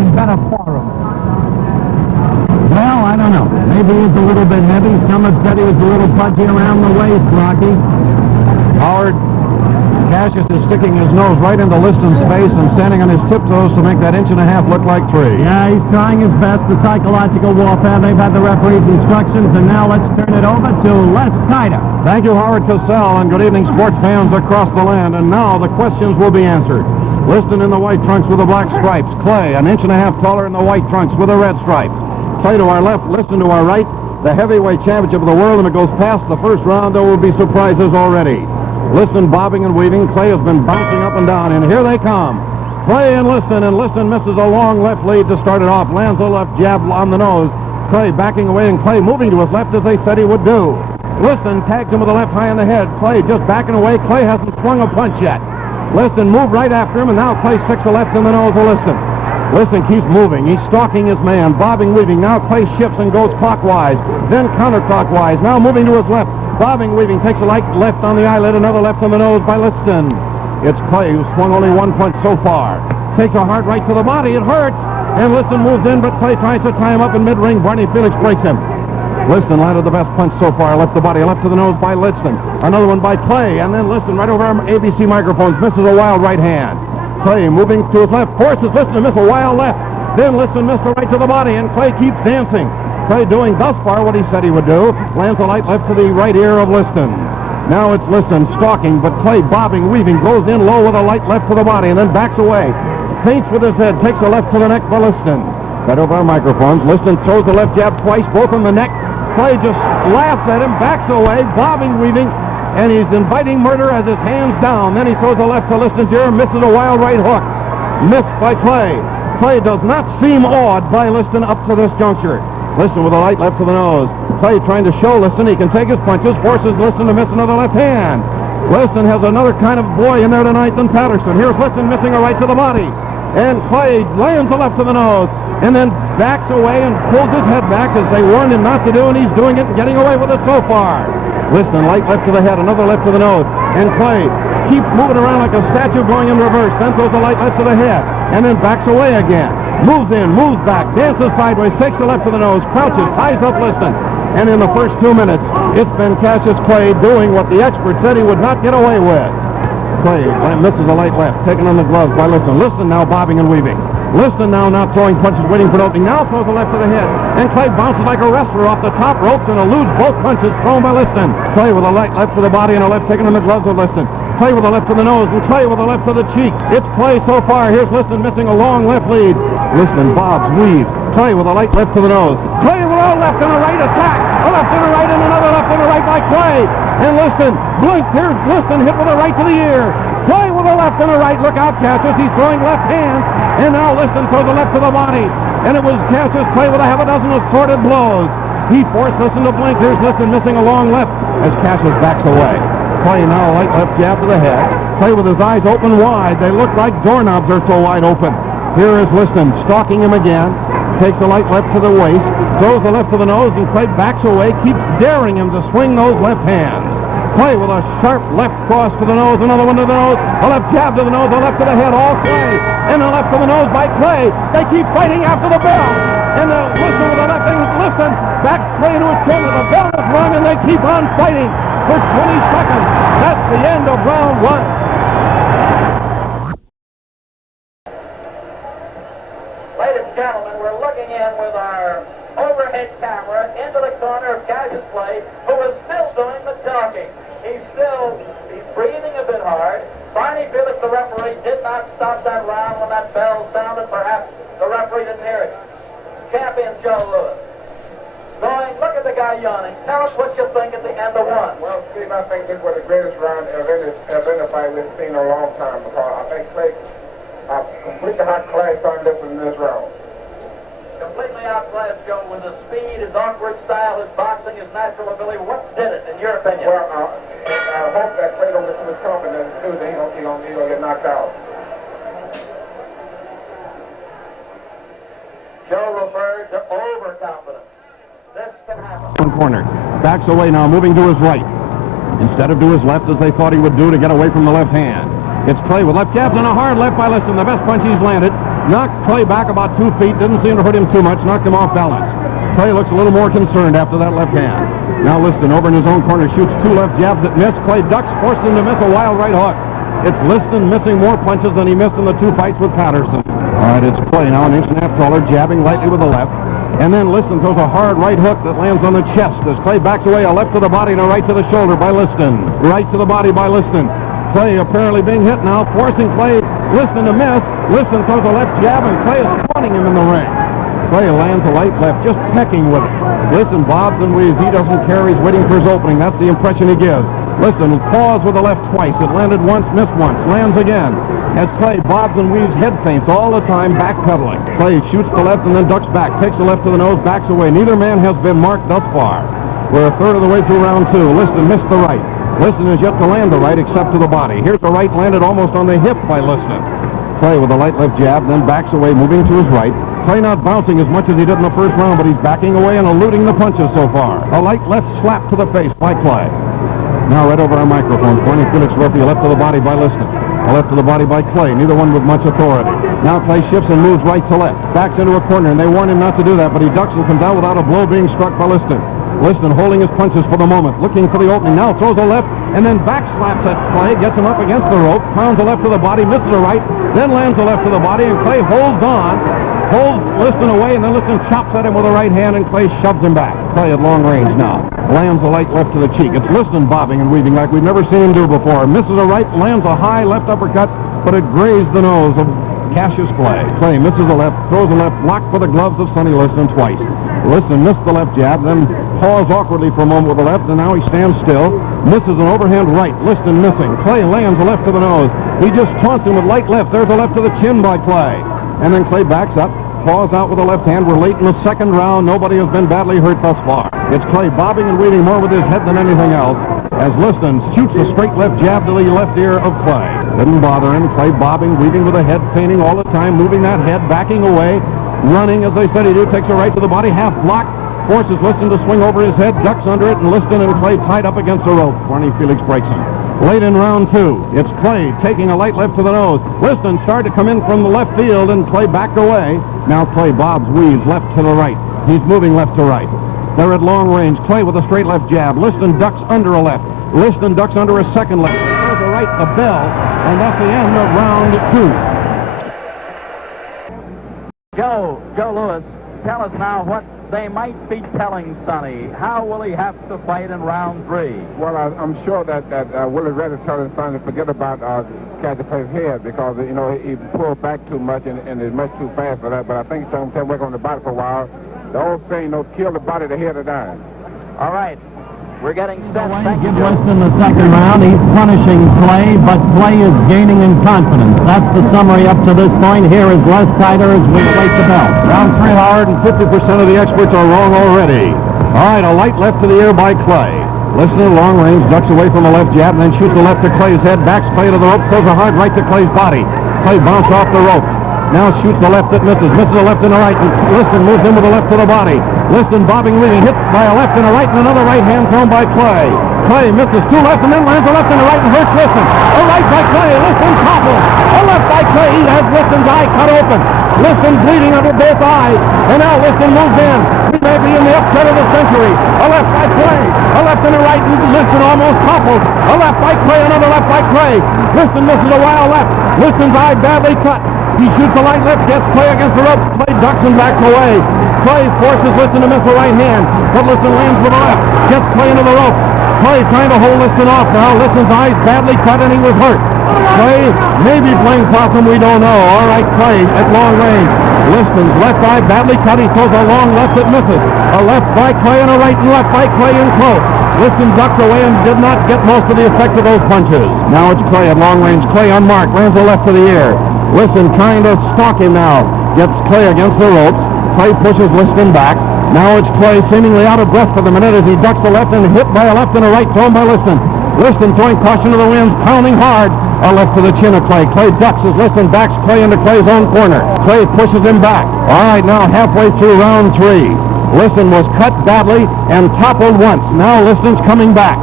been better for him. Well, I don't know. Maybe he's a little bit heavy. Some have said he was a little pudgy around the waist, Rocky. Howard, Cassius is sticking his nose right into Liston's face and standing on his tiptoes to make that 1.5 inches look like 3. Yeah, he's trying his best. The psychological warfare. They've had the referee's instructions, and now let's turn it over to Les Kiter. Thank you, Howard Cosell, and good evening, sports fans across the land. And now the questions will be answered. Liston in the white trunks with the black stripes. Clay, 1.5 inches taller in the white trunks with the red stripes. Clay to our left, Liston to our right. The heavyweight championship of the world, and it goes past the first round. There will be surprises already. Liston bobbing and weaving. Clay has been bouncing up and down, and here they come. Clay and Liston misses a long left lead to start it off. Lands a left jab on the nose. Clay backing away, and Clay moving to his left as they said he would do. Liston tags him with a left high on the head. Clay just backing away. Clay hasn't swung a punch yet. Liston moved right after him, and now Clay sticks a left in the nose of Liston. Liston keeps moving. He's stalking his man, bobbing, weaving. Now Clay shifts and goes clockwise, then counterclockwise. Now moving to his left. Bobbing, weaving, takes a light left on the eyelid, another left on the nose by Liston. It's Clay, who's swung only one punch so far. Takes a hard right to the body. It hurts. And Liston moves in, but Clay tries to tie him up in mid-ring. Barney Felix breaks him. Liston landed the best punch so far. Left the body, left to the nose by Liston. Another one by Clay, and then Liston right over our ABC microphones misses a wild right hand. Clay moving to his left, forces Liston to miss a wild left. Then Liston missed a right to the body, and Clay keeps dancing. Clay doing thus far what he said he would do. Lands a light left to the right ear of Liston. Now it's Liston stalking, but Clay bobbing, weaving, goes in low with a light left to the body, and then backs away. Feints with his head, takes a left to the neck by Liston. Right over our microphones, Liston throws the left jab twice, both in the neck. Clay just laughs at him, backs away, bobbing, weaving, and he's inviting murder as his hands down. Then he throws a left to Liston's ear, misses a wild right hook. Missed by Clay. Clay does not seem awed by Liston up to this juncture. Liston with a light left to the nose. Clay trying to show Liston he can take his punches, forces Liston to miss another left hand. Liston has another kind of boy in there tonight than Patterson. Here's Liston missing a right to the body. And Clay lands a left to the nose, and then backs away and pulls his head back as they warned him not to do, and he's doing it and getting away with it so far. Liston, light left to the head, another left to the nose, and Clay keeps moving around like a statue going in reverse, then throws a light left to the head, and then backs away again. Moves in, moves back, dances sideways, takes a left to the nose, crouches, ties up Liston. And in the first 2 minutes, it's been Cassius Clay doing what the expert said he would not get away with. Clay misses a light left, taken on the gloves by Liston. Liston now bobbing and weaving. Liston now not throwing punches, waiting for an opening. Now throws a left to the head. And Clay bounces like a wrestler off the top ropes and eludes both punches thrown by Liston. Clay with a light left to the body and a left taken on the gloves of Liston. Clay with a left to the nose, and Clay with a left to the cheek. It's Clay so far. Here's Liston missing a long left lead. Liston bobs, weaves. Clay with a light left to the nose. Clay with a left and a right attack. A left and a right and another left and a right by Clay. And Liston blinked. Here's Liston hit with a right to the ear. Clay with a left and a right. Look out, Cassius. He's throwing left hands. And now Liston throws a left to the body. And it was Cassius Clay with a half a dozen assorted blows. He forced Liston to blink. Here's Liston missing a long left as Cassius backs away. Clay now a light left jab to the head. Clay with his eyes open wide. They look like doorknobs, they're so wide open. Here is Liston stalking him again. Takes a light left to the waist. Throws the left to the nose, and Clay backs away. Keeps daring him to swing those left hands. Clay with a sharp left cross to the nose. Another one to the nose. A left jab to the nose. A left to the head. All Clay. And a left to the nose by Clay. They keep fighting after the bell. And Liston with a left thing. Liston backs Clay to his shoulder. The bell is rung, and they keep on fighting for 20 seconds. That's the end of round one. Ladies and gentlemen, we're looking in with our overhead camera into the corner of Cassius Clay, who is still doing the talking. He's breathing a bit hard. Barney Felix, the referee, did not stop that round when that bell sounded. Perhaps the referee didn't hear it. Champion Joe Lewis. Look at the guy yawning. Tell us what you think at the end of one. Well, Steve, I think this was the greatest round of any fight we've seen in a long time, because I think Clay completely how Clay turned up in this round. Completely outclassed Joe with his speed, his awkward style, his boxing, his natural ability. What did it, in your opinion? Well, I hope that Clay don't get too much confidence too, that he don't get knocked out. Joe referred to overconfidence. This can happen. One corner. Backs away now, moving to his right. Instead of to his left as they thought he would do to get away from the left hand. It's Clay with left jabs and a hard left by Liston. The best punch he's landed. Knocked Clay back about 2 feet. Didn't seem to hurt him too much. Knocked him off balance. Clay looks a little more concerned after that left hand. Now Liston over in his own corner shoots 2 left jabs that miss. Clay ducks, forced him to miss a wild right hook. It's Liston missing more punches than he missed in the 2 fights with Patterson. All right, it's Clay now, an inch and a half taller, jabbing lightly with the left. And then Liston throws a hard right hook that lands on the chest as Clay backs away, a left to the body and a right to the shoulder by Liston. Right to the body by Liston. Clay apparently being hit now, forcing Liston to miss. Liston throws a left jab, and Clay is taunting him in the ring. Clay lands a light left, just pecking with it. Liston bobs and weaves. He doesn't care. He's waiting for his opening. That's the impression he gives. Liston paws with the left twice. It landed once, missed once, lands again. As Clay bobs and weaves head feints all the time, backpedaling. Clay shoots the left and then ducks back, takes the left to the nose, backs away. Neither man has been marked thus far. We're a third of the way through round 2. Liston missed the right. Liston is yet to land the right except to the body. Here's the right landed almost on the hip by Liston. Clay with a light left jab, then backs away, moving to his right. Clay not bouncing as much as he did in the first round, but he's backing away and eluding the punches so far. A light left slap to the face by Clay. Now right over our microphones, pointing Felix Murphy, a left to the body by Liston. A left to the body by Clay, neither one with much authority. Now Clay shifts and moves right to left. Backs into a corner, and they warn him not to do that, but he ducks and comes down without a blow being struck by Liston. Liston holding his punches for the moment, looking for the opening. Now throws a left, and then back slaps at Clay, gets him up against the rope, pounds a left to the body, misses a right, then lands a left to the body, and Clay holds on, holds Liston away, and then Liston chops at him with a right hand, and Clay shoves him back. Clay at long range now. Lands a light left to the cheek. It's Liston bobbing and weaving like we've never seen him do before. Misses a right, lands a high left uppercut, but it grazed the nose of Cassius Clay. Clay misses a left, throws a left, blocked for the gloves of Sonny Liston twice. Liston missed the left jab, then paused awkwardly for a moment with the left, and now he stands still. Misses an overhand right. Liston missing. Clay lands a left to the nose. He just taunts him with light left. There's a left to the chin by Clay. And then Clay backs up, paws out with the left hand. We're late in the second round. Nobody has been badly hurt thus far. It's Clay bobbing and weaving more with his head than anything else as Liston shoots a straight left jab to the left ear of Clay. Didn't bother him. Clay bobbing, weaving with the head, feigning all the time, moving that head, backing away, running as they said he do, takes a right to the body, half blocked, forces Liston to swing over his head, ducks under it, and Liston and Clay tied up against the rope. Barney Felix breaks him. Late in round 2, it's Clay taking a light left to the nose. Liston started to come in from the left field, and Clay backed away. Now Clay bobs, weaves left to the right. He's moving left to right. They're at long range. Clay with a straight left jab. Liston ducks under a left. Liston ducks under a second left. There's a right, the bell, and that's the end of round 2. Joe Louis, tell us now what they might be telling Sonny. How will he have to fight in round 3? Well, I'm sure that Willie Reddy tell his son to forget about Cassius Clay's head because, you know, he pulled back too much and is much too fast for that. But I think he's going to work on the body for a while. The old saying, you know, kill the body, the head will die. All right. We're getting set. Give Liston the second round. He's punishing Clay, but Clay is gaining in confidence. That's the summary up to this point. Here is Les Kiter as we await the bell. Round 3 hard, and 50% of the experts are wrong already. All right, a light left to the ear by Clay. Liston at long range, ducks away from the left jab, and then shoots a left to Clay's head, backs Clay to the rope, throws a hard right to Clay's body. Clay bounced off the rope. Now shoots the left that misses a left and a right, and Liston moves in with a left to the body. Liston bobbing, weaving, hit by a left and a right, and another right hand thrown by Clay. Clay misses 2 left and then lands a left and a right and hurts Liston. A right by Clay, Liston topples. A left by Clay, he has Liston's eye cut open. Liston bleeding under both eyes, and now Liston moves in. We may be in the upset of the century. A left by Clay, a left and a right, and Liston almost topples. A left by Clay, another left by Clay. Liston misses a wild left. Liston's eye badly cut. He shoots a light left, gets Clay against the ropes. Clay ducks and backs away. Clay forces Liston to miss a right hand, but Liston lands with a left. Gets Clay into the rope. Clay trying to hold Liston off now. Liston's eyes badly cut and he was hurt. Clay may be playing possum, we don't know. All right, Clay at long range. Liston's left eye badly cut. He throws a long left that misses. A left by Clay and a right and left by Clay in close. Liston ducked away and did not get most of the effect of those punches. Now it's Clay at long range. Clay unmarked, lands a left to the ear. Liston trying to stalk him now. Gets Clay against the ropes. Clay pushes Liston back. Now it's Clay seemingly out of breath for the minute as he ducks the left and hit by a left and a right thrown by Liston. Liston throwing caution to the winds, pounding hard. A left to the chin of Clay. Clay ducks as Liston backs Clay into Clay's own corner. Clay pushes him back. All right, now halfway through round 3. Liston was cut badly and toppled once. Now Liston's coming back.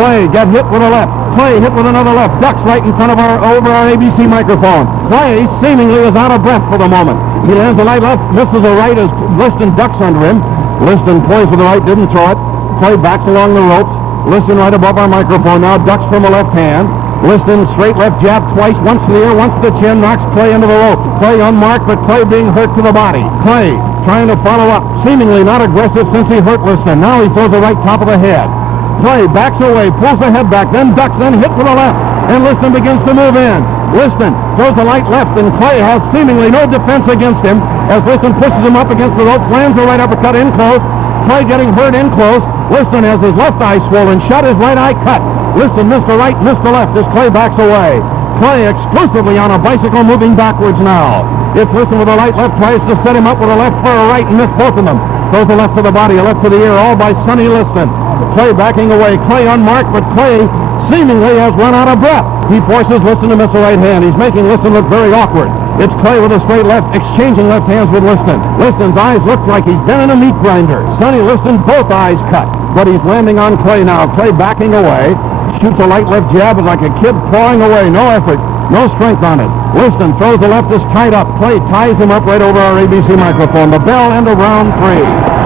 Clay got hit with a left. Clay hit with another left, ducks right in front of over our ABC microphone. Clay seemingly is out of breath for the moment. He lands a light left, misses a right as Liston ducks under him. Liston poised for the right, didn't throw it. Clay backs along the ropes. Liston right above our microphone now, ducks from a left hand. Liston straight left jab twice, once to the ear, once to the chin, knocks Clay into the rope. Clay unmarked, but Clay being hurt to the body. Clay trying to follow up, seemingly not aggressive since he hurt Liston. Now he throws the right top of the head. Clay backs away, pulls the head back, then ducks, then hits with the left, and Liston begins to move in. Liston throws the light left, and Clay has seemingly no defense against him as Liston pushes him up against the ropes, lands the right uppercut in close. Clay getting hurt in close. Liston has his left eye swollen shut, his right eye cut. Liston missed the right, missed the left as Clay backs away. Clay exclusively on a bicycle moving backwards now. It's Liston with a light left, tries to set him up with a left for a right and missed both of them. Throws a left to the body, a left to the ear, all by Sonny Liston. Clay backing away. Clay unmarked, but Clay seemingly has run out of breath. He forces Liston to miss a right hand. He's making Liston look very awkward. It's Clay with a straight left, exchanging left hands with Liston. Liston's eyes look like he's been in a meat grinder. Sonny Liston, both eyes cut. But he's landing on Clay now. Clay backing away. Shoots a light left jab like a kid clawing away. No effort. No strength on it. Liston throws the left, is tied up. Clay ties him up right over our ABC microphone. The bell end of round 3.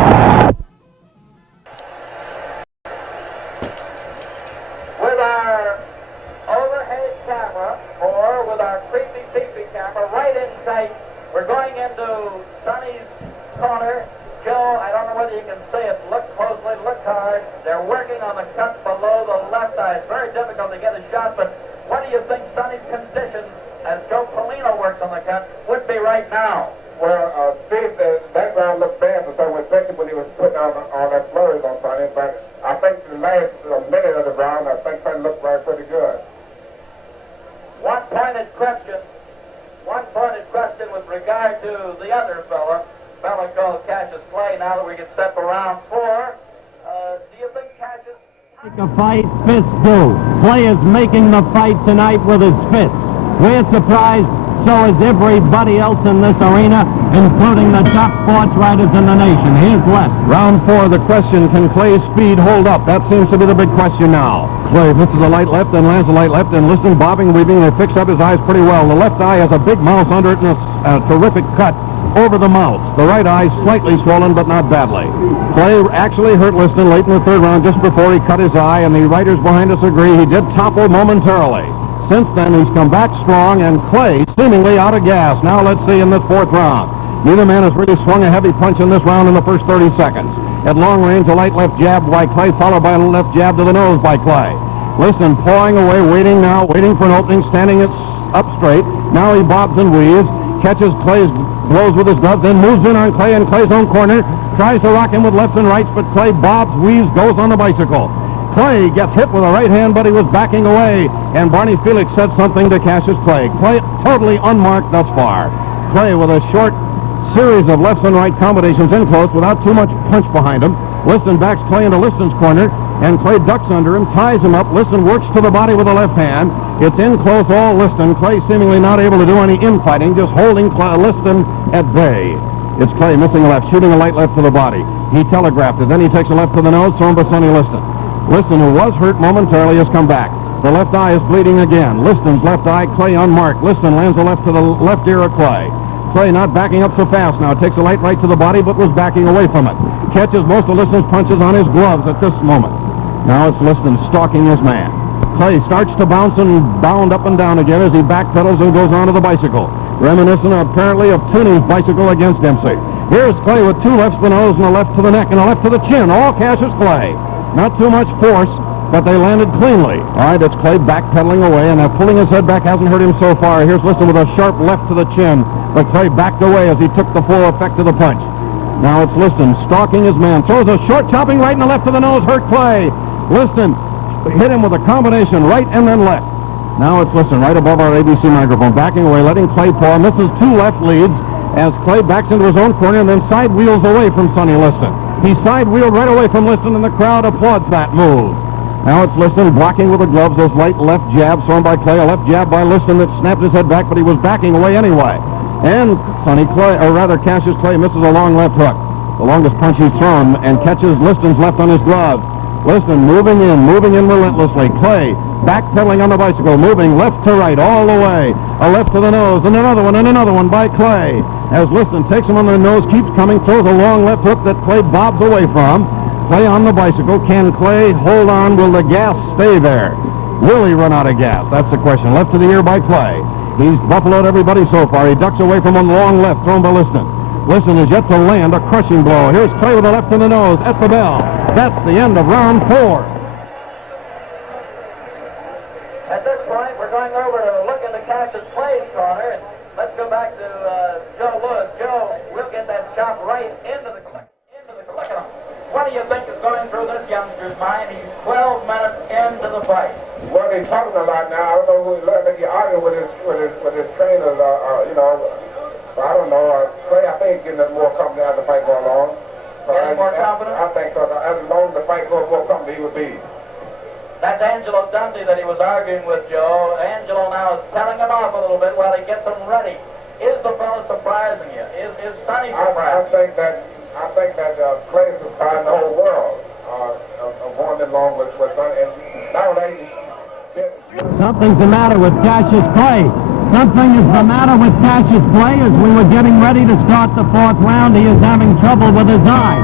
Fists do. Clay is making the fight tonight with his fists. We're surprised, so is everybody else in this arena, including the top sports writers in the nation. Here's left. Round 4, the question, can Clay's speed hold up? That seems to be the big question now. Clay misses a light left and lands a light left, and Liston bobbing, weaving. They fixed up his eyes pretty well. The left eye has a big mouse under it and a terrific cut over the mouth. The right eye slightly swollen, but not badly. Clay actually hurt Liston late in the 3rd round just before he cut his eye, and the writers behind us agree he did topple momentarily. Since then, he's come back strong, and Clay seemingly out of gas. Now let's see in this 4th round. Neither man has really swung a heavy punch in this round in the first 30 seconds. At long range, a light left jab by Clay, followed by a left jab to the nose by Clay. Liston pawing away, waiting for an opening, standing it up straight. Now he bobs and weaves, catches Clay's blows with his gloves, then moves in on Clay in Clay's own corner, tries to rock him with lefts and rights, but Clay bobs, weaves, goes on the bicycle. Clay gets hit with a right hand, but he was backing away, and Barney Felix said something to Cassius Clay. Clay totally unmarked thus far. Clay with a short series of lefts and right combinations in close without too much punch behind him. Liston backs Clay into Liston's corner, and Clay ducks under him, ties him up. Liston works to the body with the left hand. It's in close, all Liston. Clay seemingly not able to do any infighting, just holding Liston at bay. It's Clay missing a left, shooting a light left to the body. He telegraphed it. Then he takes a left to the nose, thrown by Sonny Liston. Liston, who was hurt momentarily, has come back. The left eye is bleeding again. Liston's left eye, Clay unmarked. Liston lands a left to the left ear of Clay. Clay not backing up so fast now. Takes a light right to the body, but was backing away from it. Catches most of Liston's punches on his gloves at this moment. Now it's Liston stalking his man. Clay starts to bounce and bound up and down again as he backpedals and goes onto the bicycle, reminiscent apparently of Tooney's bicycle against Dempsey. Here's Clay with 2 lefts to the nose and a left to the neck and a left to the chin. All Cassius Clay. Not too much force, but they landed cleanly. All right, it's Clay backpedaling away, and pulling his head back hasn't hurt him so far. Here's Liston with a sharp left to the chin, but Clay backed away as he took the full effect of the punch. Now it's Liston stalking his man. Throws a short chopping right and a left to the nose. Hurt Clay. Liston hit him with a combination right and then left. Now it's Liston right above our ABC microphone, backing away, letting Clay paw. Misses 2 left leads as Clay backs into his own corner and then side wheels away from Sonny Liston. He side wheeled right away from Liston, and the crowd applauds that move. Now it's Liston blocking with the gloves those light left jabs thrown by Clay. A left jab by Liston that snapped his head back, but he was backing away anyway. And Cassius Clay misses a long left hook, the longest punch he's thrown, and catches Liston's left on his glove. Liston moving in relentlessly. Clay backpedaling on the bicycle, moving left to right all the way. A left to the nose, and another one by Clay. As Liston takes him on the nose, keeps coming, throws a long left hook that Clay bobs away from. Clay on the bicycle. Can Clay hold on? Will the gas stay there? Will he run out of gas? That's the question. Left to the ear by Clay. He's buffaloed everybody so far. He ducks away from a long left thrown by Liston. Liston is yet to land a crushing blow. Here's Clay with a left to the nose at the bell. That's the end of round 4. At this point, we're going over to look into Cassius Clay's corner. And let's go back to Joe Lewis. Joe, we'll get that chop right into the click. Look at him. What do you think is going through this youngster's mind? He's 12 minutes into the fight. Well, he's talking a lot now. I don't know who he's learning. He arguing with his trainers. I don't know. Clay, I think he's getting more confident as the fight goes along. Getting more confident? I think so. As long as the fight goes, more confident he would be. That's Angelo Dundee that he was arguing with, Joe. Angelo now is telling him off a little bit while he gets him ready. Is the fellow surprising you? Is Sonny surprising? I think that Clay surprised the whole world of going along with Sonny. And nowadays, Something's the matter with Cassius Clay. Something is the matter with Cassius Clay. As we were getting ready to start the 4th round, he is having trouble with his eyes.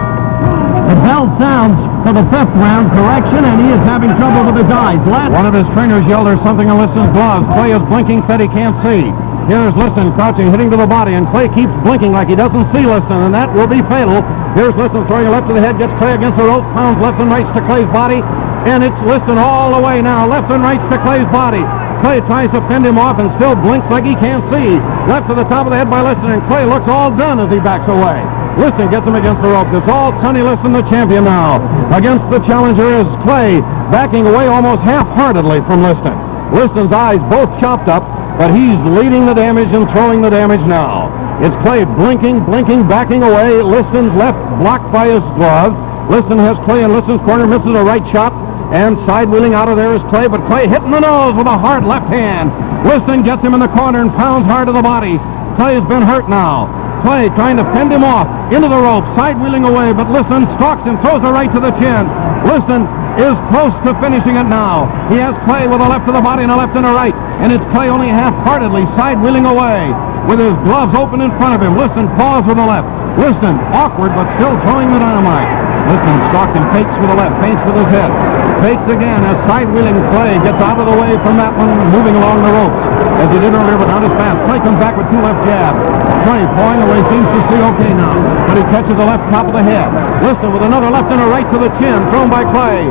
The bell sounds for the 5th round correction, and he is having trouble with his eyes. One of his trainers yelled there's something in Liston's gloves. Clay is blinking, said he can't see. Here's Liston crouching, hitting to the body, and Clay keeps blinking like he doesn't see Liston, and that will be fatal. Here's Liston throwing a left to the head, gets Clay against the rope, pounds left and rights to Clay's body, and it's Liston all the way now, left and rights to Clay's body. Clay tries to fend him off and still blinks like he can't see. Left to the top of the head by Liston, and Clay looks all done as he backs away. Liston gets him against the rope. It's all Sonny Liston, the champion now. Against the challenger is Clay, backing away almost half-heartedly from Liston. Liston's eyes both chopped up, but he's leading the damage and throwing the damage now. It's Clay blinking, backing away. Liston's left blocked by his glove. Liston has Clay in Liston's corner, misses a right chop, and side-wheeling out of there is Clay, but Clay hitting the nose with a hard left hand. Liston gets him in the corner and pounds hard to the body. Clay's been hurt now. Clay trying to fend him off into the rope, side-wheeling away, but Liston stalks him, throws a right to the chin. Liston is close to finishing it now. He has Clay with a left to the body and a left and a right, and it's Clay only half-heartedly side-wheeling away with his gloves open in front of him. Liston paws with the left. Liston, awkward, but still throwing the dynamite. Liston stalks and fakes with the left, feints with his head. Fakes again as side-wheeling Clay gets out of the way from that one, moving along the ropes. As he did earlier, but not as fast. Clay comes back with 2 left jabs. Clay pawing away, seems to see okay now, but he catches the left top of the head. Liston with another left and a right to the chin, thrown by Clay.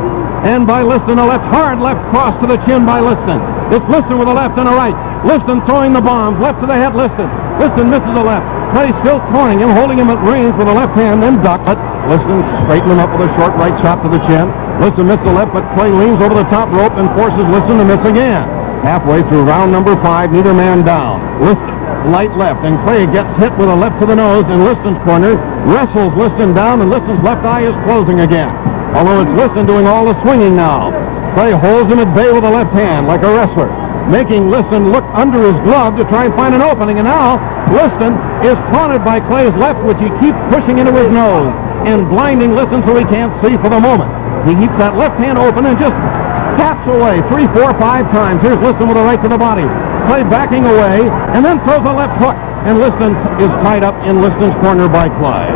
And by Liston, a left, hard left cross to the chin by Liston. It's Liston with a left and a right. Liston throwing the bombs, left to the head, Liston. Liston misses the left. Clay still throwing him, holding him at range with a left hand, then duck. But Liston straightened him up with a short right chop to the chin. Liston missed the left, but Clay leans over the top rope and forces Liston to miss again. Halfway through round number 5, neither man down. Liston, light left, and Clay gets hit with a left to the nose in Liston's corner, wrestles Liston down, and Liston's left eye is closing again. Although it's Liston doing all the swinging now. Clay holds him at bay with a left hand like a wrestler, making Liston look under his glove to try and find an opening. And now Liston is taunted by Clay's left, which he keeps pushing into his nose and blinding Liston so he can't see for the moment. He keeps that left hand open and just taps away 3, 4, 5 times. Here's Liston with a right to the body. Clay backing away and then throws a left hook. And Liston is tied up in Liston's corner by Clay.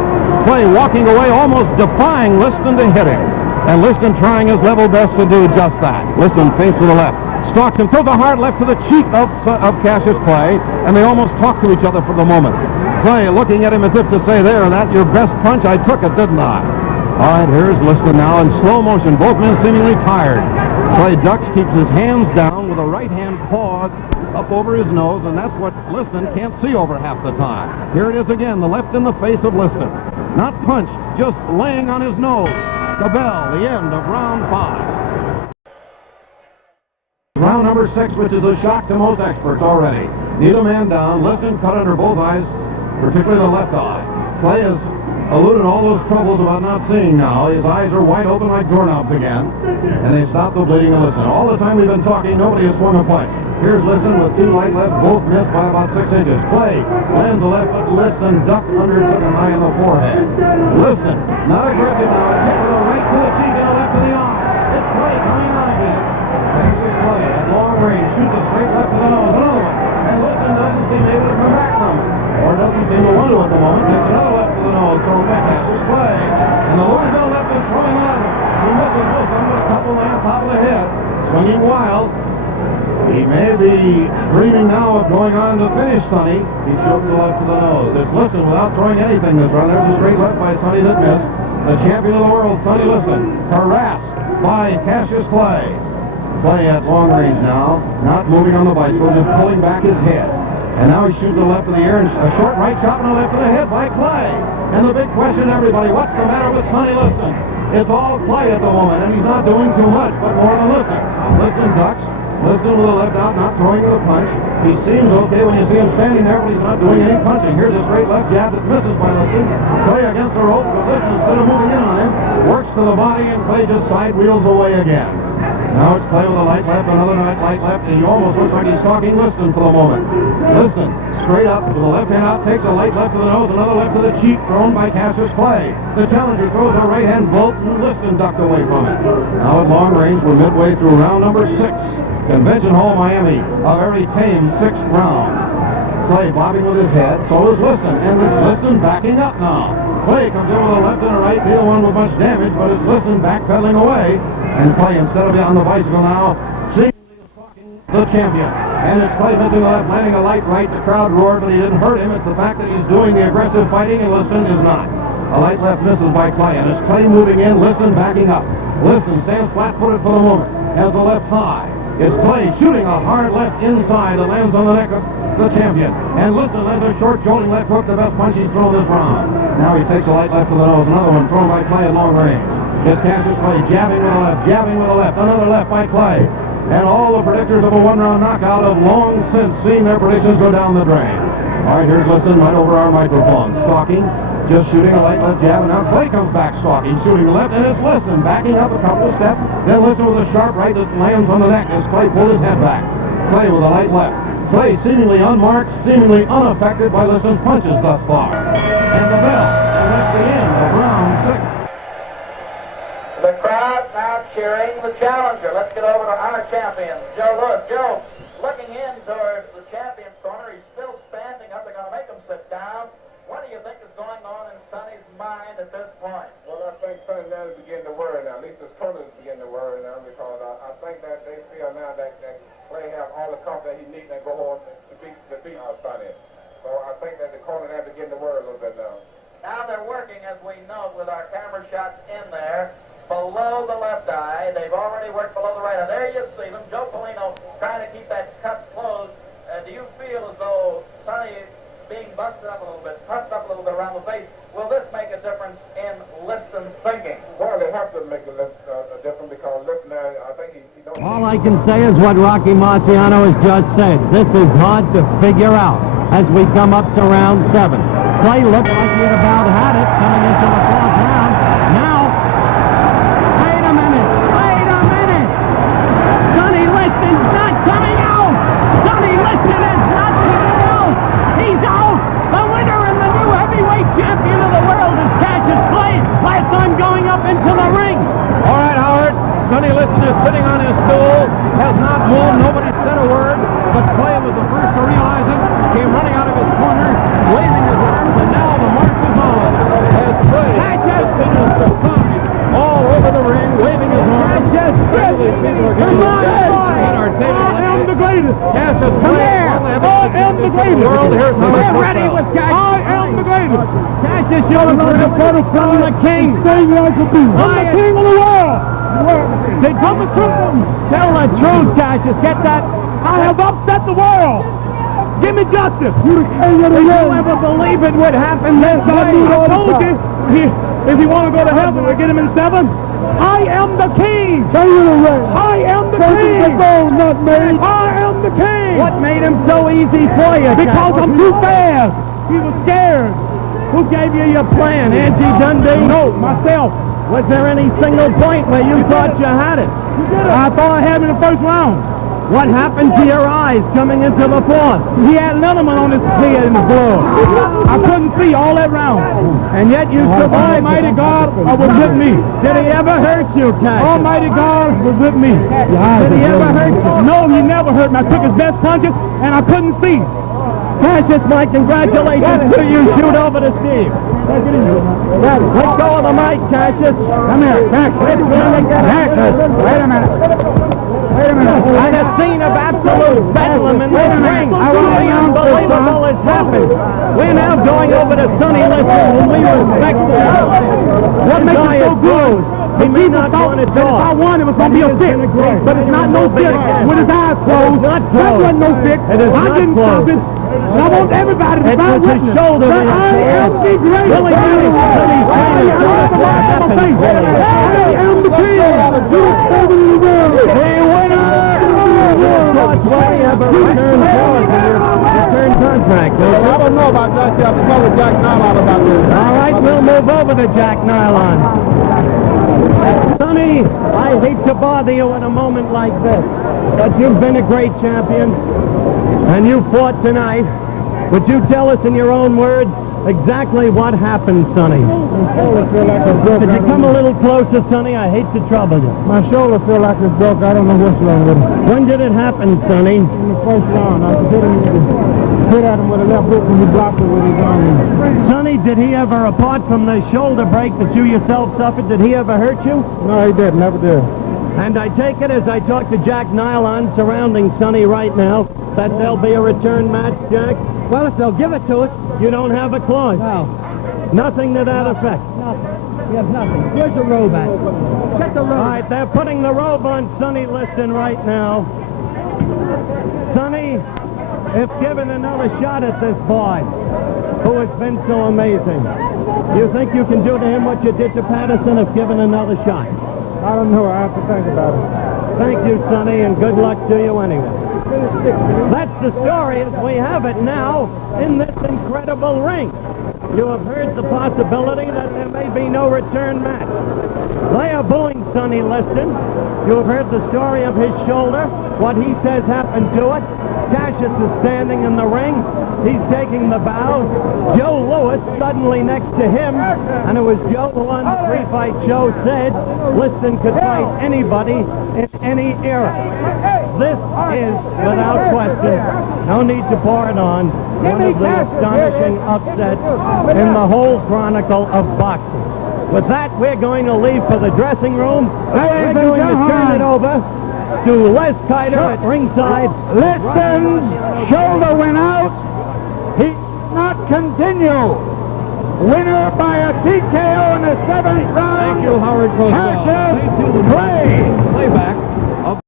Clay walking away, almost defying Liston to hit him. And Liston trying his level best to do just that. Liston feints with the left. Stalks him, throws a hard left to the cheek of Cassius Clay, and they almost talk to each other for the moment. Clay looking at him as if to say, there, that your best punch? I took it, didn't I? All right, here's Liston now in slow motion, both men seemingly tired. Clay ducks, keeps his hands down with a right hand pawed up over his nose, and that's what Liston can't see over half the time. Here it is again, the left in the face of Liston. Not punched, just laying on his nose. The bell, the end of round 5. Round number 6, which is a shock to most experts already. Neither man down. Liston cut under both eyes, particularly the left eye. Clay has eluded all those troubles about not seeing now. His eyes are wide open like doorknobs again, and they stopped the bleeding of Liston. All the time we've been talking, nobody has swung a punch. Here's Liston with 2 light left, both missed by about 6 inches. Clay lands the left, but Liston ducked under, took him high in the forehead. Liston, not aggressive now, hit with a right to the cheek and a left to the eye. range, shoots a straight left to the nose, another one. And Liston doesn't seem able to come back from it. Or doesn't seem to want to at the moment. Takes another left to the nose, thrown back Cassius Clay. And the Louisville left is throwing 11. He misses both of them with a couple man top of the head. Swinging wild. He may be dreaming now of going on to finish Sonny. He shoots the left to the nose. It's Liston without throwing anything this run. There's a straight left by Sonny that missed. The champion of the world, Sonny Liston, harassed by Cassius Clay. Clay at long range now, not moving on the bicycle, just pulling back his head. And now he shoots the left of the ear and a short right shot and a left of the head by Clay. And the big question, everybody, what's the matter with Sonny Liston? It's all Clay at the moment, and he's not doing too much, but more than Liston. Liston ducks. Liston with the left out, not throwing with a punch. He seems okay when you see him standing there, but he's not doing any punching. Here's a straight left jab that misses by Liston. Clay against the rope, but Liston, instead of moving in on him, works to the body, and Clay just side wheels away again. Now it's Clay with a light left, another light left, and he almost looks like he's stalking Liston for the moment. Liston, straight up, with the left hand out, takes a light left to the nose, another left to the cheek, thrown by Cassius Clay. The challenger throws a right hand bolt, and Liston ducked away from it. Now at long range, we're midway through round number 6. Convention Hall, Miami, a very tame 6th round. Clay bobbing with his head, so is Liston, and it's Liston backing up now. Clay comes in with a left and a right, neither one with much damage, but it's Liston backpedaling away. And Clay, instead of on the bicycle now, seemingly stalking the champion. And it's Clay missing the left, landing a light right. The crowd roared, but he didn't hurt him. It's the fact that he's doing the aggressive fighting, and Liston is not. A light left misses by Clay, and it's Clay moving in, Liston backing up. Liston stands flat-footed for the moment, has the left high. It's Clay shooting a hard left inside that lands on the neck of the champion. And Liston lands a short jolting left hook, the best punch he's thrown this round. Now he takes a light left to the nose, another one thrown by Clay at long range. It's Cassius Clay jabbing with a left, another left by Clay. And all the predictors of a one-round knockout have long since seen their predictions go down the drain. All right, here's Liston right over our microphone, stalking, just shooting a light left jab, and now Clay comes back stalking, shooting the left, and it's Liston backing up a couple of steps, then Liston with a sharp right that lands on the neck as Clay pulled his head back. Clay with a light left. Clay seemingly unmarked, seemingly unaffected by Liston's punches thus far. And the bell, and that's the end of round 6. The crowd now cheering the challenger. Let's get over to our champion, Joe Lewis. Joe, looking in towards the champion's corner, he's still standing up. They're going to make him sit down. What do you think is going on in Sonny's mind at this point? Well, I think Sonny now is beginning to worry now. At least his corners is beginning to worry now, because I think that they feel now that Clay have all the confidence he needs to go on to beat Sonny. So I think that the corner now is beginning to worry a little bit now. Now they're working, as we know, with our camera shots in there, below the left eye. They've already worked below the right eye. There you see them. Joe Polino trying to keep that cut closed. Do you feel as though Sonny being busted up a little bit, puffed up a little bit around the face, will this make a difference in Liston's thinking? Well, they have to make a difference, because Liston, I think he don't... All I can say is what Rocky Marciano has just said. This is hard to figure out as we come up to round 7. Clay looked like he'd about had it coming into the 4th round. Now, wait a minute! Sonny Liston's not coming out! Sonny Liston is not coming out! He's out! The winner and the new heavyweight champion of the world is Cassius Clay, last time going up into the ring. All right, Howard. Sonny Liston is sitting on his stool, has not moved, nobody said a word, but Clay was the first to realize it, came running out of his corner, waving his arms, and now the march is on as Clay continues to climb all over the ring, waving his arms. Really, people are getting on our table. I am the greatest. Cassius Clay, I am the greatest. World, here's how We're ready with Cassius. I am the greatest. Cassius, you're the photo from the king. I'm the king of the world. They tell the truth. Tell the truth, Cassius. Get that. I have upset the world. Give me justice. Did you ever believe it would happen this way? I told you, if you want to go to heaven, I get him in 7. I am the king. I am the king. Not me. I am the king. What made him so easy for you? Because I'm too fast. He was scared. Who gave you your plan? Angie Dundee? No, myself. Was there any single point where you thought you had it? I thought I had him in the first round. What happened to your eyes coming into the fourth? He had liniment on his head in the glove. I couldn't see all that round. And yet you survived. Almighty God was with me. Did he ever hurt you, Cassius? Almighty God was with me. Did he ever hurt you? No, he never hurt me. I took his best punches, and I couldn't see. Cassius, my congratulations to you. Shoot over to Steve. Let go of the mic, Cassius. Come here, Cassius. Wait a minute. And a scene of absolute bedlam in this ring. Something unbelievable has happened. We're now going over to Sonny Liston, whom we respect. What makes it so good? He may not want to If I talk. won, it was going to be a fix. But it's not no fix. With his eyes closed. not That closed. wasn't no fix. It is I not didn't closed. stop it. And I want everybody to It find was his witness shoulder that we I am the greatest. Billy Graham, Sonny's trying to tell us what happened. I am the king. The winner. George, why do you have a return clause in your return contract? I don't know about that. I have to tell Jack Nylon about this. All right, we'll move over to Jack Nylon. Sonny, I hate to bother you in a moment like this, but you've been a great champion, and you fought tonight. Would you tell us in your own words exactly what happened, Sonny? My shoulder feel like it's broke. Could you come a little closer, Sonny? I hate to trouble you. My shoulder feel like it's broke. I don't know what's wrong with it. When did it happen, Sonny? In the first round, I hit at him with a left hook and he blocked it with his arm. Sonny, did he ever, apart from the shoulder break that you yourself suffered, did he ever hurt you? No, he didn't. Never did. And I take it as I talk to Jack Nylon surrounding Sonny right now that there'll be a return match, Jack? Well, if they'll give it to us. You don't have a clause? No. Nothing to that effect? Nothing. We have nothing. Where's the robe at? Check the All robe. right, they're putting the robe on Sonny Liston right now. Sonny, if given another shot at this boy, who has been so amazing, you think you can do to him what you did to Patterson if given another shot? I don't know. I have to think about it. Thank you, Sonny, and good luck to you anyway. That's the story as we have it now in this incredible ring. You have heard the possibility that there may be no return match. They are booing Sonny Liston. You have heard the story of his shoulder, what he says happened to it. Cassius is standing in the ring. He's taking the bow. Joe Lewis suddenly next to him, and it was Joe who on the three-fight show said Liston could fight anybody in any era. This is, without question, no need to pour it on, one of the astonishing upsets in the whole chronicle of boxing. With that, we're going to leave for the dressing room. We're going to turn it over to Les Kiter at ringside. Liston's shoulder went out. He did not continue. Winner by a TKO in the 7th round. Thank you, Howard Cosell. Cassius Clay. Playback.